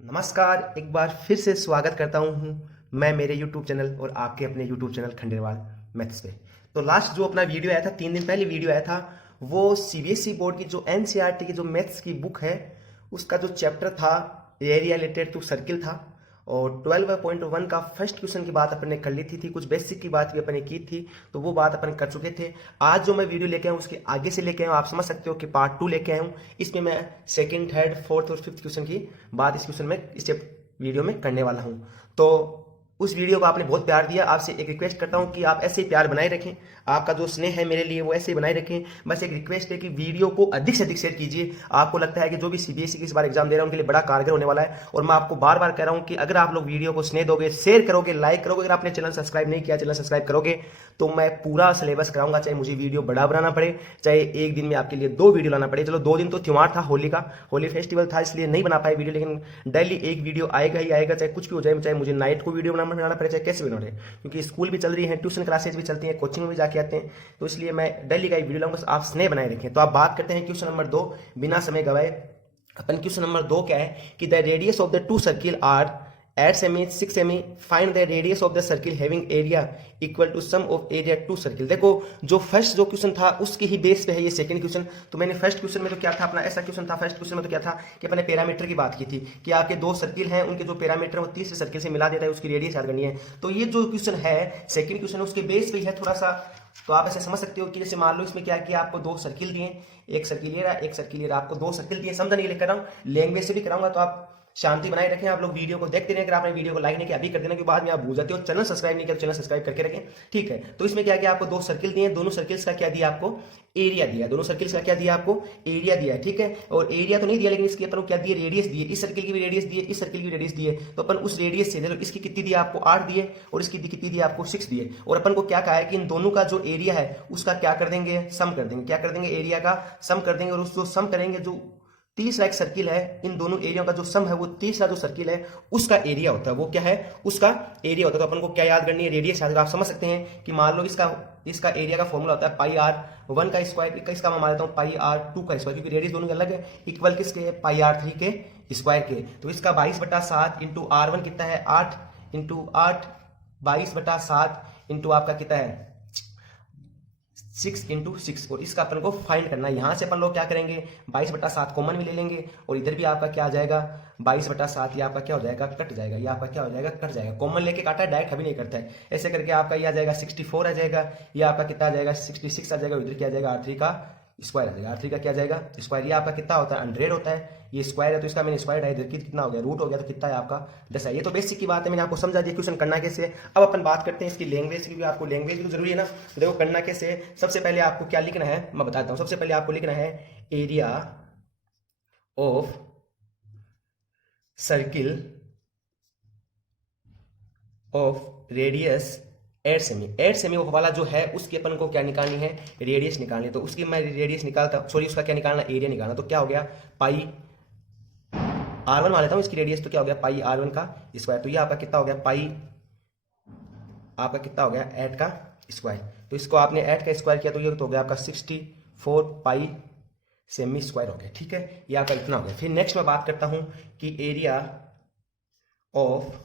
नमस्कार, एक बार फिर से स्वागत करता हूँ मैं मेरे यूट्यूब चैनल और आपके अपने यूट्यूब चैनल खंडेलवाल मैथ्स पे। तो लास्ट जो अपना वीडियो आया था 3 दिन पहले वीडियो आया था, वो सीबीएसई बोर्ड की जो एनसीईआरटी की जो मैथ्स की बुक है उसका जो चैप्टर था एरिया रिलेटेड टू सर्किल था। और 12.1 का फर्स्ट क्वेश्चन की बात अपन ने कर ली थी, कुछ बेसिक की बात भी अपन ने की थी, तो वो बात अपन कर चुके थे। आज जो मैं वीडियो लेके आऊँ उसके आगे से लेके आऊँ, आप समझ सकते हो कि पार्ट 2 लेके आऊँ। इसमें मैं सेकंड, थर्ड, फोर्थ और फिफ्थ क्वेश्चन की बात इस क्वेश्चन में इस वीडियो में करने वाला हूँ। तो उस वीडियो को आपने बहुत प्यार दिया, आपसे एक रिक्वेस्ट करता हूं कि आप ऐसे ही प्यार बनाए रखें, आपका जो स्नेह है मेरे लिए वो ऐसे ही बनाए रखें। बस एक रिक्वेस्ट है कि वीडियो को अधिक से अधिक शेयर कीजिए। आपको लगता है कि जो भी सीबीएसई की इस बार एग्जाम दे रहा है उनके लिए बड़ा कारगर होने वाला है, और मैं आपको बार बार कह रहा हूं कि अगर आप लोग वीडियो को स्नेह दोगे, शेयर करोगे, लाइक करोगे, अगर आपने चैनल सब्सक्राइब नहीं किया चैनल सब्सक्राइब करोगे, तो मैं पूरा सिलेबस कराऊंगा, चाहे मुझे वीडियो बड़ा बनाना पड़े, चाहे एक दिन में आपके लिए 2 वीडियो लाना पड़े। चलो 2 दिन तो त्योहार था, होली का, होली फेस्टिवल था, इसलिए नहीं बना पाए वीडियो, लेकिन डेली एक वीडियो आएगा ही आएगा, चाहे कुछ भी हो जाए, चाहे मुझे नाइट को वीडियो बनाना पड़े, चाहे कैसे बना रहे, क्योंकि स्कूल भी चल रही है, ट्यूशन क्लासेज भी चलती हैं, कोचिंग में भी जाके आते हैं, तो इसलिए मैं डेली का एक वीडियो लाऊंगा। बस आप स्नेह बनाए रखें। तो आप बात करते हैं क्वेश्चन नंबर 2 बिना समय गवाए। अपन क्वेश्चन नंबर 2 क्या है कि the radius of the two circle are 8 सेमी 6 सेमी, find the radius of the circle having area equal to sum of area two circle. देखो, जो फर्स्ट जो क्वेश्चन था उसके ही बेस पे है ये सेकंड क्वेश्चन। तो मैंने फर्स्ट क्वेश्चन में तो क्या था, अपना ऐसा क्वेश्चन था, फर्स्ट क्वेश्चन में तो क्या था कि अपने पैरामीटर की बात की थी कि आपके 2 सर्किल हैं, उनके जो पैरामीटर वो तीसरे सर्किल से मिला देता है, उसकी रेडियस याद करनी है। तो ये जो क्वेश्चन है सेकंड क्वेश्चन उसके बेस पे है थोड़ा सा। तो आप ऐसे समझ सकते हो कि जैसे मान लो इसमें क्या किया, आपको 2 सर्किल दिए, एक सर्किल ये रहा, एक सर्किल ये रहा, आपको 2 सर्किल दिए। समझा नहीं लेकर रहा हूं, लैंग्वेज से भी कराऊंगा, तो आप शांति बनाए रखें। आप लोग वीडियो को देखते रहें, अगर आपने वीडियो को लाइक नहीं किया अभी कर देना, के बाद में आप भूल जाते हो। चैनल सब्सक्राइब नहीं किया तो चैनल सब्सक्राइब करके रखें, ठीक है। तो इसमें क्या किया, आपको 2 सर्किल दिए, दोनों सर्किल्स का क्या दिया, आपको एरिया दिया, दोनों सर्किल्स का क्या दिया, आपको एरिया दिया, ठीक है। और एरिया तो नहीं दिया, लेकिन इसके अपन क्या दिए, रेडियस दिए, इस सर्किल की भी रेडियस दिए, इस सर्किल की रेडियस दिए। तो अपन उस रेडियस से, तो इसकी कितनी दी आपको 8 दिए, और इसकी कितनी दी आपको 6 दिए। और अपन को क्या कहा है कि इन दोनों का जो एरिया है उसका क्या कर देंगे, सम कर देंगे। क्या कर देंगे, एरिया का सम कर देंगे। और उस जो सम करेंगे, जो तीसरा एक सर्किल है, इन दोनों एरिया का जो सम है, वो तीसरा जो सर्किल है उसका एरिया होता है, वो क्या है, उसका एरिया होता है। तो अपन को क्या याद करनी है, रेडियस याद। आप समझ सकते हैं कि मान लो इसका एरिया का फॉर्मूला होता है पाई आर 1 का स्क्वायर, इसका मैं मान लेता हूं पाई आर 2 का स्क्वायर, क्योंकि रेडियस दोनों के अलग है, इक्वल किसके, पाई आर 3 के स्क्वायर के। तो इसका 22/7 इंटू R1 कितना है, 8 इंटू 8, 22/7 इंटू आपका कितना है 6 इंटू 6। और इसका अपन को फाइंड करना है। यहां से अपन लोग क्या करेंगे, 22/7 कॉमन भी ले लेंगे, और इधर भी आपका क्या आ जाएगा 22/7, ये आपका क्या हो जाएगा, कट जाएगा, ये आपका क्या हो जाएगा, कट जाएगा। कॉमन लेके काटा है, डायरेक्ट कभी नहीं करता है। ऐसे करके आपका ये आ जाएगा 64 आ जाएगा, ये आपका कितना आ जाएगा 66 आ जाएगा, इधर क्या आ जाएगा R3 का स्क्वायर आ जाएगा, R3 का क्या आ जाएगा स्क्वायर। ये आपका कितना होता है 100 होता है, ये स्क्वायर है तो इसका मैंने स्क्वायर है, इधर कितना हो गया रूट हो गया, तो कितना है आपका 10 है। ये तो बेसिक की बात है, मैंने आपको समझा दिया क्वेश्चन करना कैसे है। अब अपन बात करते हैं इसकी लैंग्वेज की भी, आपको लैंग्वेज भी तो जरूरी है ना। तो देखो करना कैसे है, सबसे पहले आपको क्या लिखना है मैं बताता हूं। सबसे पहले आपको लिखना है area of circle of radius 8 semi. 8 semi वाला जो है उसकी अपन को क्या निकालनी है, रेडियस निकालनी है। तो उसकी मैं रेडियस निकालता, सॉरी उसका क्या निकालना, एरिया निकालना। तो क्या हो गया, पाई R1 मान लेता हूं इसकी रेडियस, तो क्या हो गया पाई R1 का स्क्वायर। तो ये आपका कितना हो गया, पाई आपका कितना हो गया 8 का स्क्वायर। तो इसको आपने 8 का स्क्वायर किया तो ये तो हो गया आपका 64 पाई सेमी स्क्वायर हो गया, ठीक है। ये आपका इतना हो गया। फिर नेक्स्ट मैं बात करता हूं कि एरिया ऑफ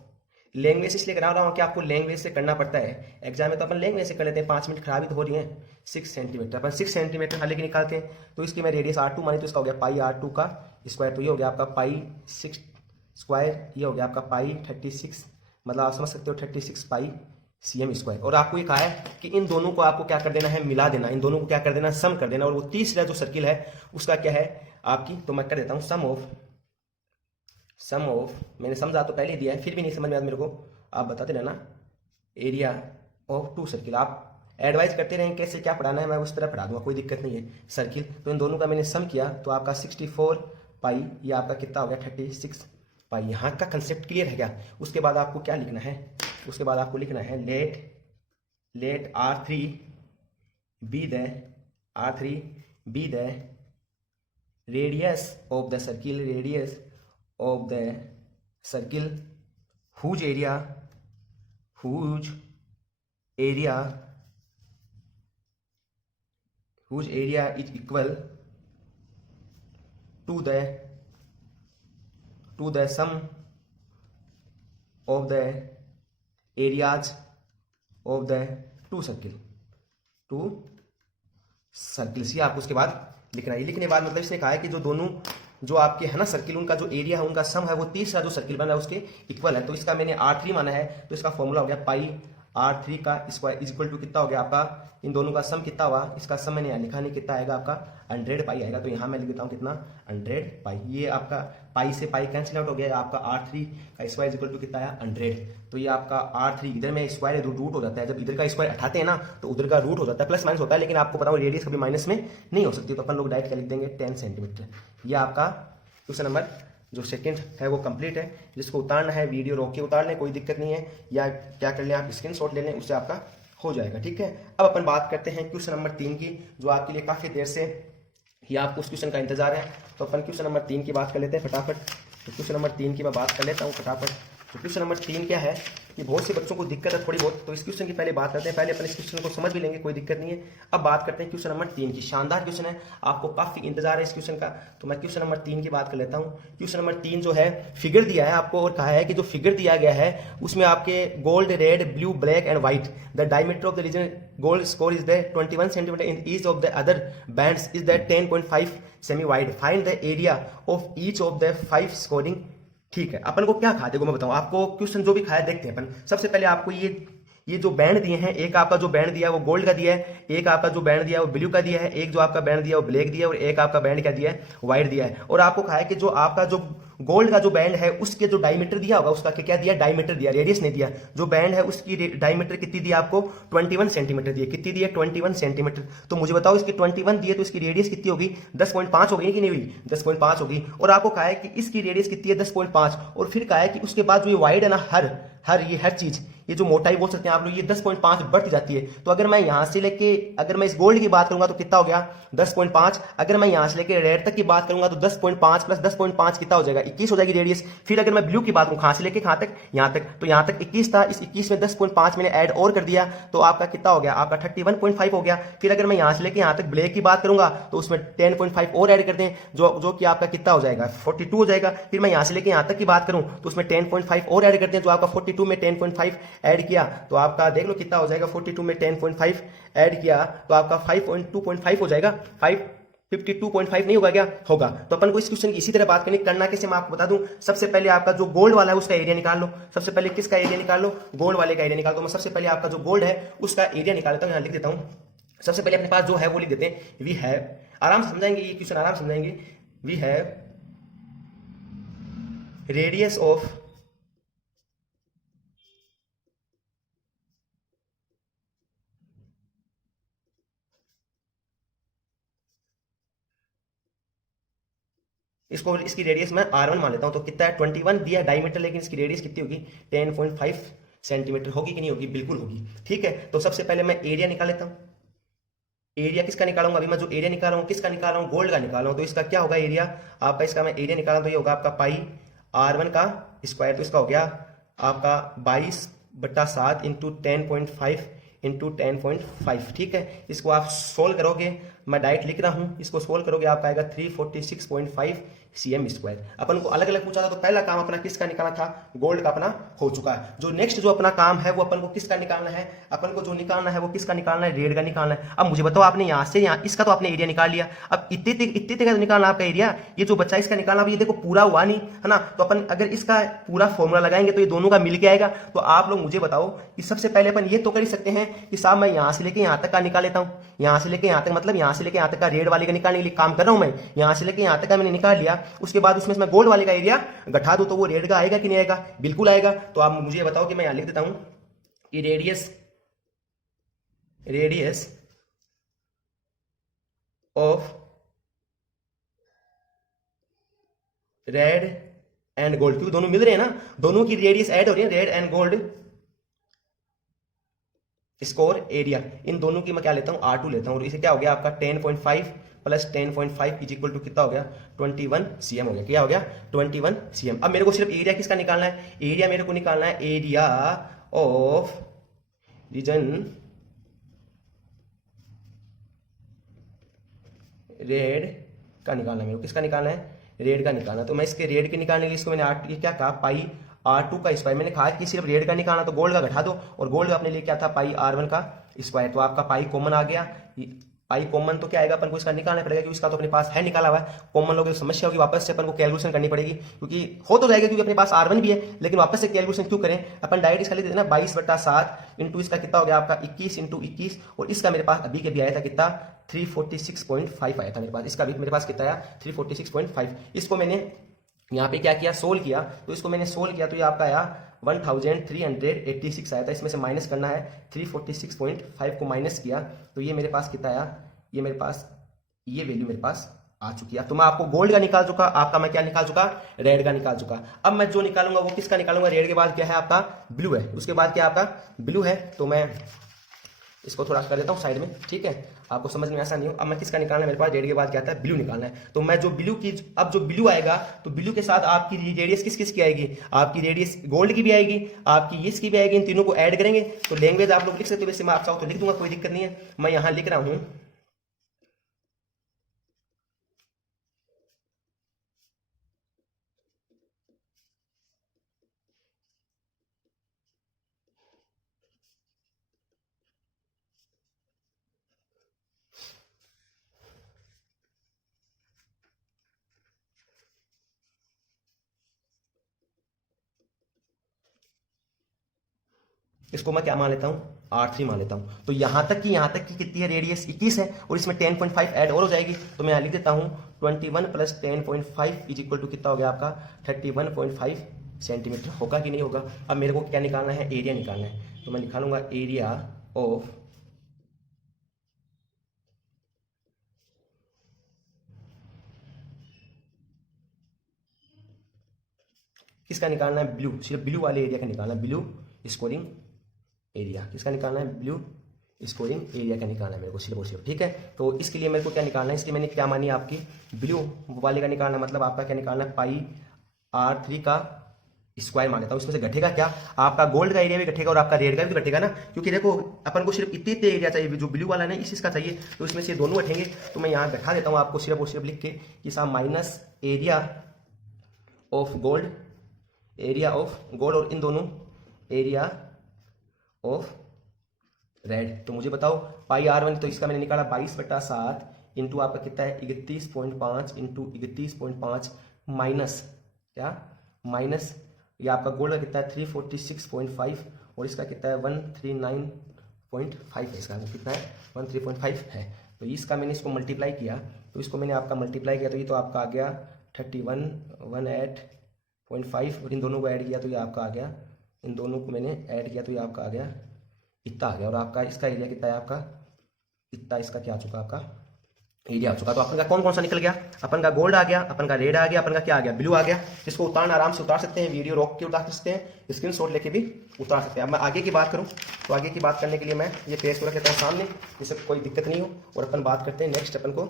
लैंग्वेज, इसलिए करा रहा हूं कि आपको लैंग्वेज से करना पड़ता है एग्जाम में, तो अपन लैंग्वेज से कर लेते हैं, 5 मिनट खराबी तो हो रही है। 6 सेंटीमीटर, अपन 6 सेंटीमीटर हल लेके निकालते हैं। तो इसकी मैं रेडियस R2 मानी, तो इसका हो गया पाई R2 का स्क्वायर। तो ये हो गया आपका पाई 6 स्क्वायर, ये हो गया आपका पाई 36, मतलब आप समझ सकते हो 36 पाई CM स्क्वायर। और आपको ये कहा है कि इन दोनों को आपको क्या कर देना है, मिला देना, इन दोनों को क्या कर देना, सम कर देना। और वो तीसरा जो सर्किल है उसका क्या है आपकी, तो मैं कर देता हूं सम ऑफ, मैंने समझा तो पहले दिया है, फिर भी नहीं समझ में आया मेरे को, आप बताते रहना, एरिया ऑफ 2 सर्किल। आप एडवाइस करते रहें कैसे क्या पढ़ाना है, मैं उस तरह पढ़ा दूंगा, कोई दिक्कत नहीं है। सर्किल, तो इन दोनों का मैंने सम किया तो आपका 64 पाई, ये आपका कितना हो गया 36 पाई। यहाँ का कंसेप्ट क्लियर है क्या। उसके बाद आपको क्या लिखना है, उसके बाद आपको लिखना है let R3 be the radius of the circle, radius of the circle whose area is equal to the sum of the areas of the to circles. ये आपको उसके बाद लिखना है। लिखने के बाद मतलब इसने कहा है कि जो दोनों जो आपके है ना सर्किल, उनका जो एरिया है उनका सम है वो तीसरा जो सर्किल बना है उसके इक्वल है। तो इसका मैंने R3 माना है, तो इसका फॉर्मूला हो गया पाई R3 का स्क्वायर इज इक्वल टू कितना हो गया आपका, इन दोनों का सम कितना हुआ, इसका सम मैंने यहाँ लिखा नहीं, कितना आएगा आपका 100 पाई आएगा। तो यहाँ मैं लिख देता हूँ कितना 100 पाई। ये आपका पाई से पाई कैंसिल आउट हो गया, आपका R3 का स्क्वायर इज इक्वल टू कितना आया 100। तो ये आपका R3 इधर में स्क्वायर रूट हो जाता है, जब इधर का स्क्वायर हटाते हैं ना तो उधर का रूट हो जाता है, प्लस माइनस होता है, लेकिन आपको पता हो रेडियस कभी माइनस में नहीं हो सकती। तो अपन लोग डायरेक्ट क्या लिख देंगे 10 सेंटीमीटर। ये आपका क्वेश्चन नंबर जो सेकंड है वो कंप्लीट है। जिसको उतारना है वीडियो रोक के उतार लें, कोई दिक्कत नहीं है, या क्या कर लें आप स्क्रीनशॉट ले लें, उससे आपका हो जाएगा। ठीक है, अब अपन बात करते हैं क्वेश्चन नंबर 3 की, जो आपके लिए काफ़ी देर से ही आपको उस क्वेश्चन का इंतजार है। तो अपन क्वेश्चन नंबर 3 की बात कर लेते हैं फटाफट। तो क्वेश्चन नंबर 3 की मैं बात कर लेता हूँ फटाफट। तो क्वेश्चन नंबर 3 क्या है कि बहुत से बच्चों को दिक्कत है थोड़ी बहुत, तो इस क्वेश्चन की पहले बात करते हैं। पहले अपन इस क्वेश्चन को समझ भी लेंगे, कोई दिक्कत नहीं है। अब बात करते हैं क्वेश्चन नंबर 3 की। शानदार क्वेश्चन है, आपको काफी इंतजार है इस क्वेश्चन का। तो मैं क्वेश्चन नंबर 3 की बात कर लेता हूँ। क्वेश्चन नंबर 3 जो है फिगर दिया है आपको, और कहा है कि जो फिगर दिया गया है उसमें आपके gold, red, blue, black and white, the diameter of the region gold score is the 21 centimeter, in each of the other bands is the 10.5 सेमी wide, find the area of each of the 5 scoring. ठीक है, अपन को क्या कहा, देखो मैं बताऊं आपको क्वेश्चन जो भी खाया देखते हैं अपन। सबसे पहले आपको ये जो बैंड दिए हैं, एक आपका जो बैंड दिया है वो गोल्ड का दिया है, एक आपका जो बैंड दिया है वो ब्लू का दिया है, एक जो आपका बैंड दिया है वो ब्लैक दिया है, और एक आपका बैंड क्या दिया है व्हाइट दिया है। और आपको कहा है कि जो आपका जो गोल्ड का जो बैंड है उसके जो डायमीटर दिया होगा उसका क्या दिया, डायमीटर दिया, रेडियस नहीं दिया। जो बैंड है उसकी डायमीटर कितनी दी आपको 21 सेंटीमीटर दी है। कितनी दी है 21 सेंटीमीटर। तो मुझे बताओ इसकी 21 दी है तो इसकी रेडियस कितनी होगी 10.5 हो गई कि नहीं हुई, 10.5 होगी। और आपको कहा है कि इसकी रेडियस कितनी है 10.5, और फिर कहा है कि उसके बाद जो ये वाइड है ना, हर चीज, ये जो मोटाई बोल सकते हैं आप लोग, ये 10.5 बढ़ती जाती है। तो अगर मैं यहां से लेके, अगर मैं इस गोल्ड की बात करूंगा तो कितना हो गया 10.5, अगर मैं यहां से लेके रेड तक की बात करूंगा तो 10.5 प्लस 10.5 कितना हो जाएगा 21 हो जाएगी रेडियस। फिर अगर मैं ब्लू की बात करूं कहां से लेके कहां तक, यहां तक, तो यहां तक 21 था, इस 21 में 10.5 मैंने ऐड और कर दिया तो आपका कितना हो गया, आपका 31.5 हो गया। फिर अगर मैं यहां से लेके यहां तक ब्लैक की बात करूंगा तो उसमें 10.5 और ऐड कर दें, जो कि आपका कितना हो जाएगा 42 हो जाएगा। फिर मैं यहां से लेके यहां तक की बात करूं तो उसमें 10.5 और ऐड कर दें, जो आपका 42 में 10.5 ऐड किया तो आपका देख लो कितना हो जाएगा, 42 में 10.5 ऐड किया तो आपका 5.2.5 हो जाएगा। 52.5 नहीं होगा क्या, होगा। तो अपन को इस क्वेश्चन की इसी तरह बात करना कैसे मैं आपको बता दूं। सबसे पहले आपका जो गोल्ड वाला है उसका एरिया निकाल लो। सबसे पहले किसका एरिया निकाल लो, गोल्ड वाले का एरिया निकाल दो। मैं सबसे पहले आपका जो गोल्ड है उसका एरिया निकाल लेता हूं, यहां लिख देता हूं। सबसे पहले अपने पास जो है वो लिख देते हैं, वी हैव, आराम से समझाएंगे ये क्वेश्चन, आराम से समझाएंगे। वी हैव रेडियस ऑफ इसकी रेडियस मैं R1 मान लेता हूं। तो कितना है 21 दिया डायमीटर, लेकिन इसकी रेडियस कितनी होगी 10.5 सेंटीमीटर होगी कि नहीं होगी, बिल्कुल होगी। ठीक है, तो सबसे पहले मैं एरिया निकाल लेता हूं। एरिया किसका निकालूंगा, अभी मैं जो एरिया निकाल रहा हूं किसका निकाल रहा हूं, गोल्ड का निकाल रहा हूं। तो इसका क्या होगा एरिया आपका, इसका मैं एरिया निकाला तो ये होगा आपका पाई R1 का स्क्वायर, तो इसका हो गया आपका 22/7 इंटू 10.5 इंटू 10.5। ठीक है, इसको आप सोल्व करोगे, मैं डायरेक्ट लिख रहा हूं, इसको सोल्व करोगे आपका आएगा 346.5 cm स्क्वायर। अपन को अलग अलग पूछा था, तो पहला काम अपना किसका निकालना था, गोल्ड का अपना हो चुका है। जो नेक्स्ट जो अपना काम है वो अपन को किसका निकालना है, अपन को जो निकालना है वो किसका निकालना है, रेड का निकालना है। अब मुझे बताओ, आपने यहां से यहाँ इसका तो आपने एरिया निकाल लिया, अब इतने का निकालना आपका एरिया, ये जो बच्चा इसका निकालना, ये देखो पूरा हुआ नहीं है ना। तो अपन अगर इसका पूरा फॉर्मूला लगाएंगे तो ये दोनों का मिल के आएगा। तो आप लोग मुझे बताओ कि सबसे पहले अपन ये तो कर ही सकते हैं कि साहब मैं यहां से लेके यहां तक का निकाल लेता हूं, यहां से लेके यहां तक, मतलब यहां से लेके यहां तक का रेड वाले का निकालने के लिए काम कर रहा हूं मैं। यहां से लेके यहां तक का मैंने निकाल लिया, उसके बाद उसमें मैं गोल्ड वाले का एरिया घटा दूं तो वो रेड का आएगा कि नहीं आएगा, बिल्कुल आएगा। तो आप मुझे बताओ कि मैं यहां लिख देता हूं कि radius of red and gold, क्योंकि दोनों मिल रहे हैं ना, दोनों की रेडियस ऐड हो रही है, red and gold score area, इन दोनों की मैं क्या लेता हूं R2 लेता हूं। और इसे क्या हो गया आपका 10.5 प्लस 10.5 इज इक्वल टू कितना हो गया 21 cm हो गया। क्या हो गया 21 cm। अब मेरे को सिर्फ एरिया किसका निकालना है, एरिया मेरे को निकालना है एरिया ऑफ रीजन रेड का निकालना है, मेरे को किसका निकालना है, रेड का निकालना। तो मैं इसके रेड के निकालने के लिए इसको मैंने ये क्या कहा पाई R2 का स्क्वायर। मैंने कहा कि सिर्फ रेड का निकालना तो गोल्ड का घटा दो, और गोल्ड का अपने लिए क्या था पाई R1 का स्क्वायर। तो आपका पाई कॉमन आ गया, पाई कॉमन तो क्या आएगा अपन को इसका निकालना पड़ेगा, क्योंकि इसका तो अपने पास है निकाला हुआ है। कॉमन लोगे तो समस्या होगी, वापस से अपन को कैलकुलेशन करनी पड़ेगी, क्योंकि हो तो जाएगा क्योंकि अपने पास R1 भी है, लेकिन वापस से कैलकुलेशन क्यों करें, अपन डायरेक्ट इसका ले देते ना 22/7 इंटू इसका कितना हो गया आपका 21 इंटू 21, और इसका मेरे पास अभी के भी आया था कितना 346.5 आया था मेरे पास। इसका भी मेरे पास कितना आया 346.5। इसको मैंने यहाँ पे क्या किया सोल्व किया, तो इसको मैंने सोल्व किया तो ये आपका आया 1386 आया था। इसमें से माइनस करना है 346.5 को माइनस किया तो ये मेरे पास कितना आया, ये मेरे पास ये वैल्यू मेरे पास आ चुकी है। तो मैं आपको गोल्ड का निकाल चुका, आपका मैं क्या निकाल चुका रेड का निकाल चुका। अब मैं जो निकालूंगा वो किसका निकालूंगा, रेड के बाद क्या है आपका ब्लू है, उसके बाद क्या आपका ब्लू है। तो मैं इसको थोड़ा कर देता हूँ साइड में, ठीक है, आपको समझ में ऐसा नहीं हो। अब मैं किसका निकालना है, मेरे पास रेड के बाद क्या आता है ब्लू निकालना है। तो मैं जो ब्लू की, अब जो ब्लू आएगा तो ब्लू के साथ आपकी रेडियस किस किस की आएगी, आपकी रेडियस गोल्ड की भी आएगी, आपकी इसकी भी आएगी, इन तीनों को ऐड करेंगे। तो लैंग्वेज आप लोग लिख सकते हो, वैसे मैं आप चाहो तो लिख दूंगा, कोई दिक्कत नहीं है। मैं यहां लिख रहा हूं इसको मैं क्या मान लेता हूँ R3 मान लेता हूँ। तो यहां तक की कितनी है रेडियस 21 है, और इसमें 10.5 ऐड और हो जाएगी। तो मैं यहां लिख देता हूँ 21 प्लस 10.5 इज इक्वल टू कितना हो गया आपका 31.5 सेंटीमीटर। होगा कि नहीं होगा। अब मेरे को क्या निकालना है, एरिया निकालना है। तो मैं निकालूंगा एरिया ऑफ किसका निकालना है, ब्लू, सिर्फ ब्लू वाले एरिया का निकालना है, ब्लू स्कोरिंग एरिया। किसका निकालना है, ब्लू स्कोरिंग एरिया का निकालना है मेरे को सिर्फ और सिर्फ, ठीक है। तो इसके लिए मेरे को क्या निकालना है, इसलिए मैंने क्या मानी आपकी ब्लू वाले का निकालना, मतलब आपका क्या निकालना है पाई R3 का स्क्वायर मान लेता हूं। इसमें से घटेगा क्या, आपका गोल्ड का एरिया भी घटेगा और आपका रेड का भी घटेगा ना, क्योंकि देखो अपन को सिर्फ इतने एरिया चाहिए, जो ब्लू वाला है ना इसका चाहिए, तो इसमें से दोनों घटेंगे। तो मैं यहाँ घटा देता हूँ आपको सिर्फ और सिर्फ लिख के कि साहब minus area of gold, area of gold, और इन दोनों एरिया ऑफ रेड। तो मुझे बताओ पाई R1, तो इसका मैंने निकाला 22/7 इंटू आपका कितना है 31.5 इंटू 31.5 माइनस क्या माइनस ये आपका गोल्ड का कितना है 346.5 और इसका कितना है 139.5 है। इसका कितना है 13.5 है। तो इसका मैंने इसको मल्टीप्लाई किया, तो इसको मैंने आपका मल्टीप्लाई किया तो ये तो आपका आ गया 3118.5 और इन दोनों को ऐड किया तो ये आपका आ गया, इन दोनों को मैंने ऐड किया तो ये आपका आ गया इतना आ गया। और आपका इसका एरिया कितना है आपका इतना, इसका क्या आ चुका आपका एरिया आ चुका। तो अपन का कौन कौन सा निकल गया, अपन का गोल्ड आ गया, अपन का रेड आ गया, अपन का क्या आ गया ब्लू आ गया। इसको उतारना आराम से उतार सकते हैं, वीडियो रोक के उतार सकते हैं, स्क्रीनशॉट लेके भी उतार सकते हैं। अब मैं आगे की बात करूं तो आगे की बात करने के लिए मैं ये पेज को रख लेता हूँ सामने, जिससे कोई दिक्कत नहीं हो। और अपन बात करते हैं नेक्स्ट, अपन को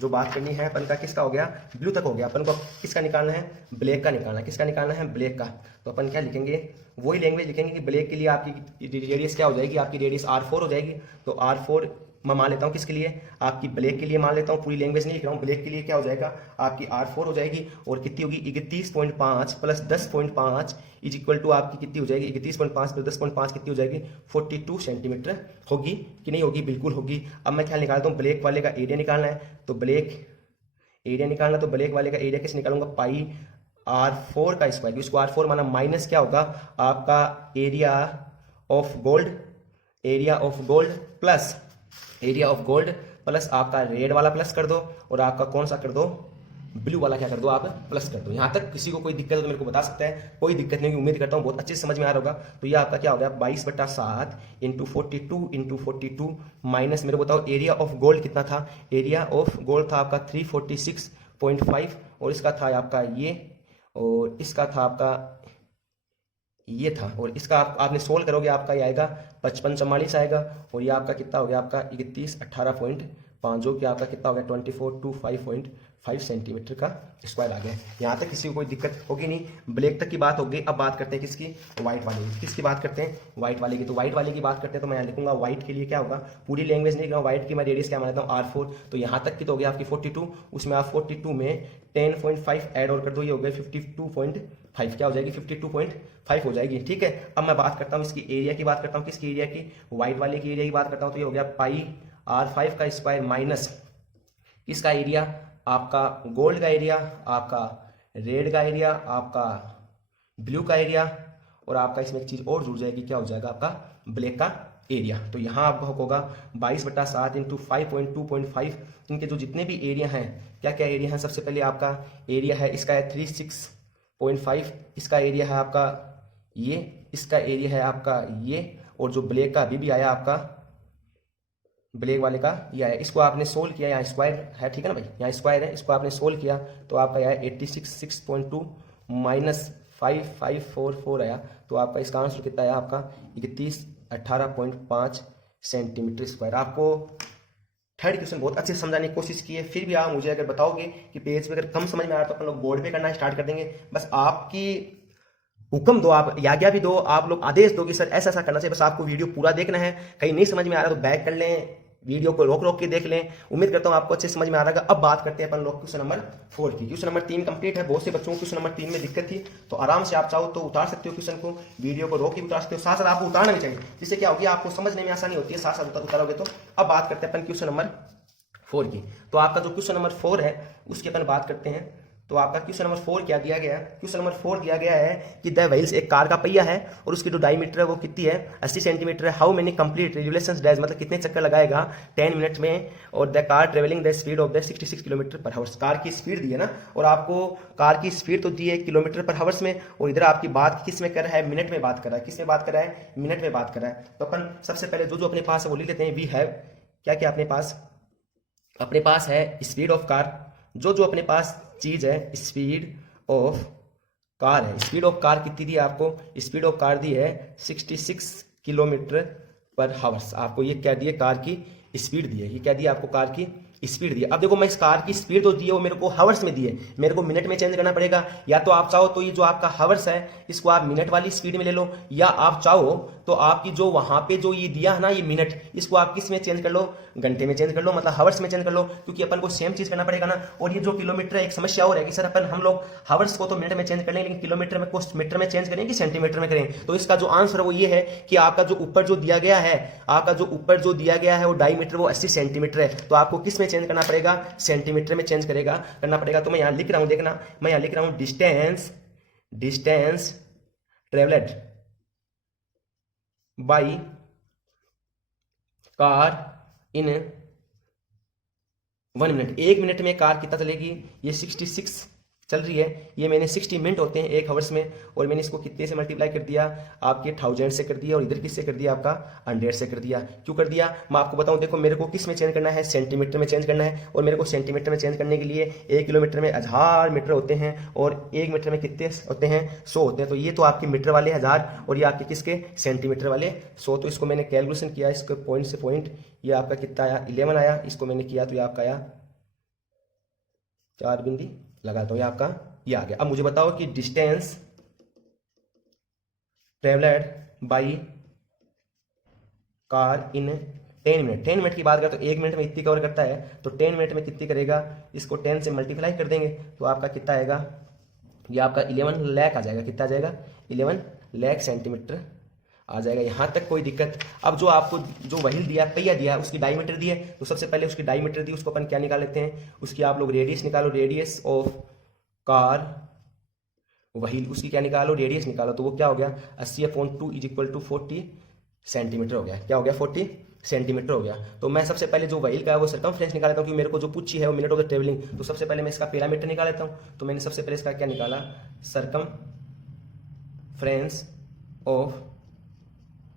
जो बात करनी है अपन का किसका हो गया ब्लू तक हो गया। अपन को किसका निकालना है, ब्लैक का निकालना है। किसका निकालना है, ब्लैक का। तो अपन क्या लिखेंगे, वही लैंग्वेज लिखेंगे कि ब्लैक के लिए आपकी रेडियस क्या हो जाएगी, आपकी रेडियस R4 हो जाएगी। तो R4 मैं मान लेता हूँ किसके लिए, आपकी ब्लैक के लिए मान लेता हूँ, पूरी लैंग्वेज नहीं लिख रहा हूँ। ब्लैक के लिए क्या हो जाएगा आपकी R4 हो जाएगी और कितनी होगी 31.5 प्लस 10.5 इज इक्वल टू आपकी कितनी हो जाएगी 31.5 प्लस 10.5 कितनी हो जाएगी 42 सेंटीमीटर होगी कि नहीं होगी, बिल्कुल होगी। अब मैं क्या निकालता हूँ, ब्लैक वाले का एरिया निकालना है। तो ब्लैक एरिया निकालना, तो ब्लैक वाले का एरिया कैसे निकालूंगा, पाई R4 का स्क्वायर। इसको R4 माना माइनस क्या होगा आपका area of gold, area of gold plus area of gold plus आपका रेड वाला प्लस कर दो और आपका कौन सा कर दो ब्लू वाला क्या कर दो आप प्लस कर दो। यहां तक किसी को कोई दिक्कत हो तो मेरे को बता सकता है, कोई दिक्कत नहीं, उम्मीद करता हूं बहुत अच्छे से समझ में आ रहा होगा। तो ये आपका क्या हो गया 22/7 इंटू 42 माइनस मेरे को बताओ एरिया ऑफ गोल्ड कितना था, एरिया ऑफ गोल्ड था आपका 346.5 और इसका था आपका ये और इसका था आपका ये था। और इसका आपने सोल्व करोगे आपका ये आएगा 5544 आएगा और ये आपका कितना हो गया आपका 3118.5 जो कि आपका कितना हो गया 2425.5 सेंटीमीटर का स्क्वायर आ गया। यहाँ तक किसी को कोई दिक्कत होगी नहीं। ब्लैक तक की बात हो गई। अब बात करते हैं किसकी, व्हाइट वाले की। किसकी बात करते हैं, व्हाइट वाले की। तो व्हाइट वाले की बात करते हैं तो मैं यहाँ लिखूंगा व्हाइट के लिए क्या होगा, पूरी लैंग्वेज नहीं लिखूंगा, व्हाइट की मैं रेडियस क्या मानता हूँ R4। तो यहाँ तक की तो हो गया आपकी 42, उसमें आप 42 में 10.5 ऐड और कर दो, ये हो गया 52.5 क्या हो जाएगी 52.5 हो जाएगी। ठीक है, अब मैं बात करता हूँ इसकी एरिया की, बात करता हूँ किसकी एरिया की, व्हाइट वाले की एरिया की बात करता हूँ। तो ये हो गया पाई R5 का स्क्वायर माइनस इसका एरिया, आपका गोल्ड का एरिया, आपका रेड का एरिया, आपका ब्लू का एरिया, और आपका इसमें एक चीज और जुड़ जाएगी, क्या हो जाएगा आपका ब्लैक का एरिया। तो यहाँ आपका होगा 22/7 इंटू 5.2.5। इनके जो जितने भी एरिया हैं, क्या क्या एरिया है, सबसे पहले आपका एरिया है इसका है 36.5, इसका एरिया है आपका ये, इसका एरिया है आपका ये, और जो ब्लैक का अभी भी आया आपका ब्लैक वाले का ये आया, इसको आपने सोल्व किया, यहाँ स्क्वायर है, ठीक है ना भाई, यहाँ स्क्वायर है, इसको आपने सोल्व किया तो आपका यह 86.2 माइनस 5544 आया। तो आपका इसका आंसर कितना आया आपका 18.5 सेंटीमीटर स्क्वायर। आपको थर्ड क्वेश्चन बहुत अच्छे से समझाने की कोशिश की है, फिर भी आप मुझे अगर बताओगे कि पेज पे अगर कम समझ में आ रहा तो अपन लोग बोर्ड पे करना स्टार्ट कर देंगे। बस आपकी हुक्म दो, आप आज्ञा भी दो, आप लोग आदेश दो कि सर ऐसा ऐसा करना चाहिए। बस आपको वीडियो पूरा देखना है, कहीं नहीं समझ में आ रहा तो बैक कर लें, वीडियो को रोक रोक के देख लें। उम्मीद करता हूं आपको अच्छे समझ में आ रहा है। अब बात करते हैं अपन लोग क्वेश्चन नंबर 4 की। क्वेश्चन नंबर 3 कंप्लीट है, बहुत से बच्चों को क्वेश्चन नंबर 3 में दिक्कत थी, तो आराम से आप चाहो तो उतार सकते हो क्वेश्चन को, वीडियो को रोक के उतार सकते हो, साथ साथ आपको उतारना भी चाहिए, जिससे क्या होगी आपको समझने में आसानी होती है, साथ साथ उतारोगे तो। अब बात करते हैं अपन क्वेश्चन नंबर 4 की। तो आपका जो क्वेश्चन नंबर 4 है उसकी अपन बात करते हैं। तो आपका क्वेश्चन नंबर 4 क्या दिया गया है, क्वेश्चन नंबर 4 दिया गया है कि द व्हील्स, एक कार का पहिया है और उसकी जो डायमीटर है वो कितनी है 80 सेंटीमीटर है। How many complete revolutions does, मतलब कितने चक्कर लगाएगा 10 मिनट में, और the car travelling the speed of the 66 kilometre पर हावर्स। कार की स्पीड दी है ना, और आपको कार की स्पीड तो दी है किलोमीटर पर हावर्स में, और इधर आपकी बात किस में कर रहा है, मिनट में बात कर रहा है। किस में बात कर रहा है, मिनट में बात कर रहा है। तो अपन सबसे पहले जो जो अपने पास है वो लिख लेते हैं। वी हैव, क्या क्या अपने पास है स्पीड ऑफ कार, जो जो अपने पास चीज है, स्पीड ऑफ कार है। स्पीड ऑफ कार कितनी दी है आपको, स्पीड ऑफ कार दी है 66 किलोमीटर पर हावर्स। आपको ये क्या दी है, कार की स्पीड दी है, ये क्या दी है आपको, कार की स्पीड दी है। अब देखो मैं इस कार की स्पीड तो दी है वो मेरे को हावर्स में दी है, मेरे को मिनट में चेंज करना पड़ेगा। या तो आप चाहो तो ये जो आपका हावर्स है इसको आप मिनट वाली स्पीड में ले लो, या आप चाहो तो आपकी जो वहां पे जो ये दिया है ना ये मिनट, इसको आप किस में चेंज कर लो, घंटे में चेंज कर लो, मतलब हावर्स में चेंज कर लो, क्योंकि अपन को सेम चीज करना पड़ेगा ना। और ये जो किलोमीटर है, एक समस्या और है कि सर अपन हम लोग हावर्स को तो मिनट में चेंज कर लेंगे, लेकिन किलोमीटर में को मीटर में चेंज करेंगे कि सेंटीमीटर में करेंगे। तो इसका जो आंसर है वो ये है कि आपका जो ऊपर जो दिया गया है, आपका जो ऊपर जो दिया गया है वो डायमीटर वो 80 सेंटीमीटर है, तो आपको किस में चेंज करना पड़ेगा, सेंटीमीटर में चेंज करना पड़ेगा। तो मैं यहां लिख रहा हूं, देखना मैं यहां लिख रहा हूं distance travelled by car in 1 minute. 1 minute में कार कितना चलेगी, ये 66 चल रही है, ये मैंने 60 मिनट होते हैं 1 हावर्स में, और मैंने इसको कितने से मल्टीप्लाई कर दिया, आपके 1000 से कर दिया, और इधर किससे कर दिया आपका 100 से कर दिया। क्यों कर दिया मैं आपको बताऊं, देखो मेरे को किस में चेंज करना है, सेंटीमीटर में चेंज करना है, और मेरे को सेंटीमीटर में चेंज करने के लिए 1 किलोमीटर में 1000 मीटर होते हैं, और 1 मीटर में कितने होते हैं 100 होते हैं। तो ये तो आपके मीटर वाले 1000 और ये आपके किसके सेंटीमीटर वाले 100। तो इसको मैंने कैलकुलेशन किया, इसके पॉइंट से पॉइंट ये आपका कितना आया 11 आया, इसको मैंने किया तो ये आपका आया 4 बिंदी लगाता हूं, ये आपका ये आ गया। अब मुझे बताओ कि distance travelled by car in 10 minute. 10 minute की बात करें तो 1 मिनट में इतनी कवर करता है, तो 10 मिनट में कितनी करेगा, इसको 10 से मल्टीप्लाई कर देंगे तो आपका कितना आएगा, ये आपका 11 लाख आ जाएगा। कितना आ जाएगा 11 लाख सेंटीमीटर आ जाएगा। यहां तक कोई दिक्कत। अब जो आपको जो व्हील दिया, पहिया दिया, उसकी डायमीटर दी है, तो सबसे पहले उसकी डायमीटर दी, उसको अपन क्या निकाल लेते हैं, उसकी आप लोग रेडियस निकालो, रेडियस ऑफ कार व्हील, उसकी क्या निकालो, रेडियस निकालो। तो वो क्या हो गया 80/2 इज इक्वल टू 40 सेंटीमीटर हो गया। क्या हो गया 40 सेंटीमीटर हो गया। तो मैं सबसे पहले जो व्हील का है वो सर्कमफ्रेंस निकाल लेता हूँ, क्योंकि मेरे को जो पूछी है वो मिनट ऑफ द ट्रेवलिंग। तो सबसे पहले मैं इसका पैरामीटर निकाल लेता हूँ। तो मैंने सबसे पहले इसका क्या निकाला, सर्कमफ्रेंस ऑफ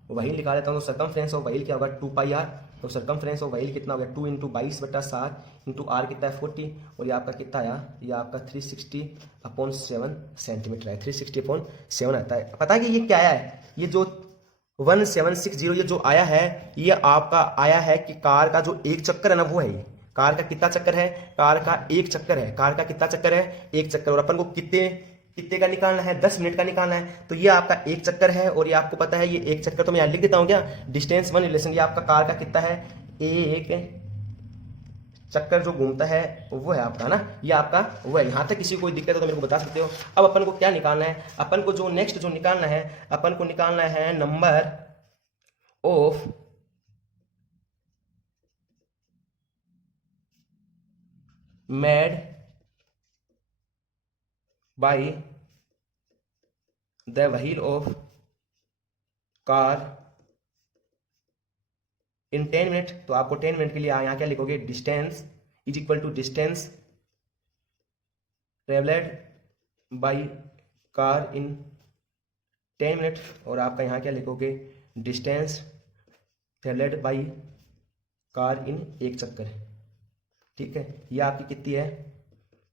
व्हील निकाल लेता हूँ। तो सर्कमफ्रेंस ऑफ व्हील क्या होगा 2πr। तो सर्कमफ्रेंस ऑफ व्हील कितना हो गया 2 इंटू 22/7 इंटू आर कितना है 40, और ये आपका कितना आया, ये आपका 360/7 सेंटीमीटर है, 360/7 आता है। पता है कि ये क्या आया है, ये जो 1760 ये जो आया है, ये आपका आया है कि कार का जो एक चक्कर है ना वो है, ये कार का कितना चक्कर है, कार का एक चक्कर है, कार का कितना चक्कर है, एक चक्कर। और अपन को कितने का निकालना है, 10 मिनट का निकालना है। तो ये आपका एक चक्कर है, और ये आपको पता है ये एक चक्कर, तो मैं यहां लिख देता हूं क्या, डिस्टेंस 1 रिलेशन, ये आपका कार का कितना है, एक चक्कर जो घूमता है वो है आपका ना, ये आपका वो है। यहाँ तक किसी को कोई दिक्कत है तो मेरे को बता सकते हो। अब अपन को क्या निकालना है, अपन को जो नेक्स्ट जो निकालना है, अपन को निकालना है number of made by the wheel of car in 10 minute. तो आपको 10 मिनट के लिए यहाँ क्या लिखोगे, distance is equal to distance travelled by car in 10 minute, और आपका यहाँ क्या लिखोगे, distance travelled by car in 1 चक्कर। ठीक है, ये आपकी कितनी है,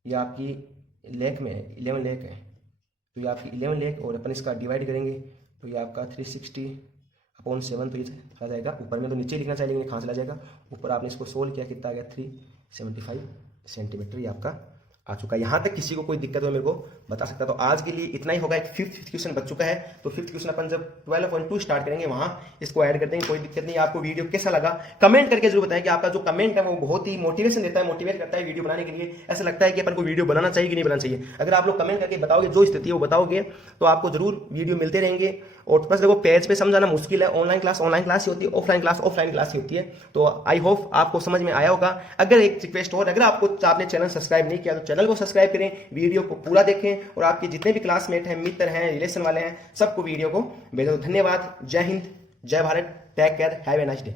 ये आपकी लेख में 11 लेख है, तो ये आपकी 11 लेख, और अपन इसका डिवाइड करेंगे तो ये आपका 360/7, तो ये आ जाएगा। ऊपर में तो नीचे लिखना चाहिए लेकिन कहाँ चला जाएगा, ऊपर आपने इसको सोल्व किया, कितना आ गया 375 सेंटीमीटर, ये आपका आ चुका है। यहाँ तक किसी को कोई दिक्कत हो मेरे को बता सकता है। तो आज के लिए इतना ही होगा। एक फिफ्थ क्वेश्चन बच चुका है, तो फिफ्थ क्वेश्चन अपन जब 12.2 स्टार्ट करेंगे वहां इसको ऐड कर देंगे, कोई दिक्कत नहीं। आपको वीडियो कैसा लगा कमेंट करके जरूर बताएं, कि आपका जो कमेंट है वो बहुत ही मोटिवेशन देता है, मोटिवेट करता है वीडियो बनाने के लिए। ऐसा लगता है कि अपन को वीडियो बनाना चाहिए कि नहीं बनाना चाहिए। अगर आप लोग कमेंट करके बताओगे, जो स्थिति है वो बताओगे, तो आपको जरूर वीडियो मिलते रहेंगे। और बस देखो, पेज पे समझाना मुश्किल है, ऑनलाइन क्लास ही होती है, ऑफलाइन क्लास ही होती है। तो आई होप आपको समझ में आया होगा। अगर एक रिक्वेस्ट और, अगर आपने चैनल सब्सक्राइब नहीं किया तो चैनल को सब्सक्राइब करें, वीडियो को पूरा देखें, और आपके जितने भी क्लासमेट हैं, मित्र हैं, रिलेशन वाले हैं, सबको वीडियो को भेजो। धन्यवाद। जय हिंद, जय Bharat, take care, have a nice day.